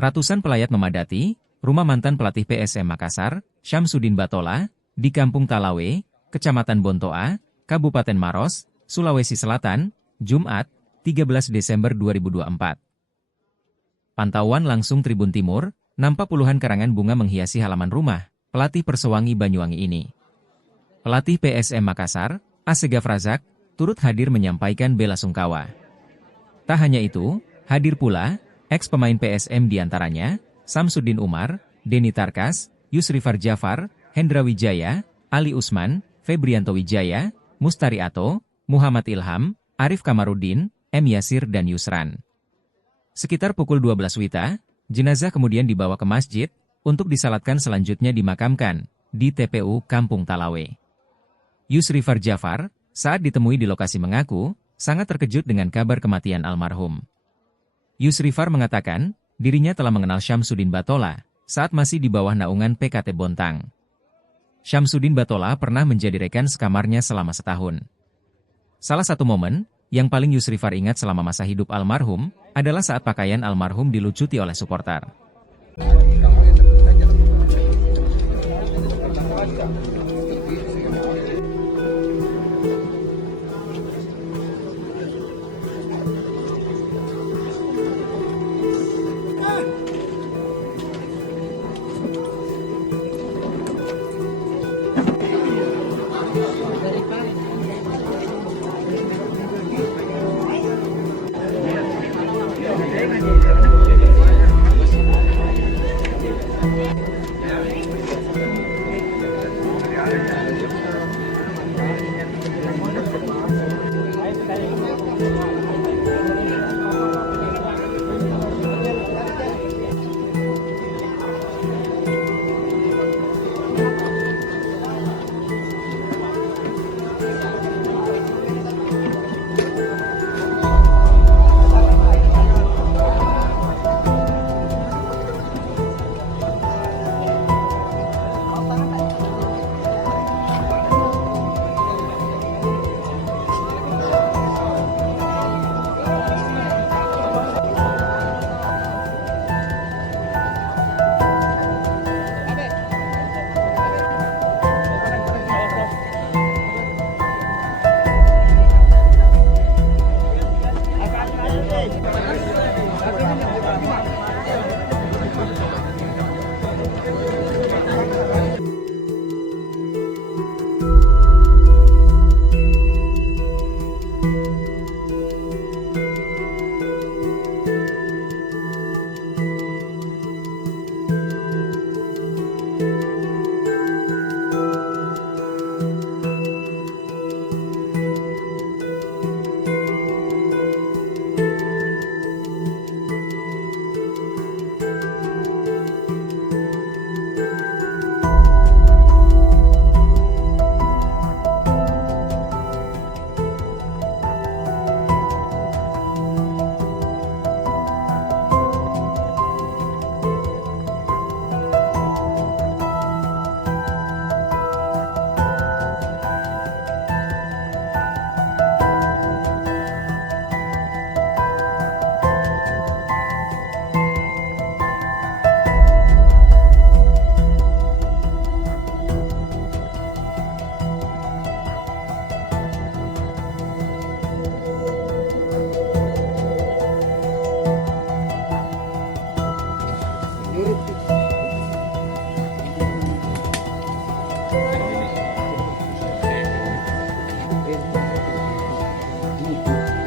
Ratusan pelayat memadati rumah mantan pelatih PSM Makassar, Syamsuddin Batola, di Kampung Talawe, Kecamatan Bontoa, Kabupaten Maros, Sulawesi Selatan, Jumat, 13 Desember 2024. Pantauan langsung Tribun Timur, nampak puluhan karangan bunga menghiasi halaman rumah pelatih Persewangi Banyuwangi ini. Pelatih PSM Makassar, Assegaf Razak, turut hadir menyampaikan bela sungkawa. Tak hanya itu, hadir pula ex-pemain PSM diantaranya, Samsuddin Umar, Denny Tarkas, Yusrifar Jafar, Hendra Wijaya, Ali Usman, Febrianto Wijaya, Mustari Ato, Muhammad Ilham, Arif Kamarudin, M. Yasir dan Yusran. Sekitar pukul 12 WITA, jenazah kemudian dibawa ke masjid, untuk disalatkan selanjutnya dimakamkan, di TPU Kampung Talawe. Yusrifar Jafar, saat ditemui di lokasi mengaku, sangat terkejut dengan kabar kematian almarhum. Yusrifar mengatakan, dirinya telah mengenal Syamsuddin Batola, saat masih di bawah naungan PKT Bontang. Syamsuddin Batola pernah menjadi rekan sekamarnya selama setahun. Salah satu momen, yang paling Yusrifar ingat selama masa hidup almarhum, adalah saat pakaian almarhum dilucuti oleh supporter.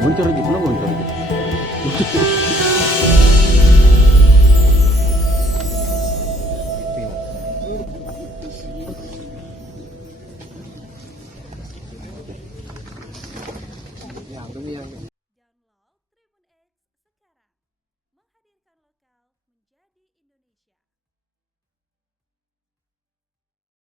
Muncul aja, belum muncul aja.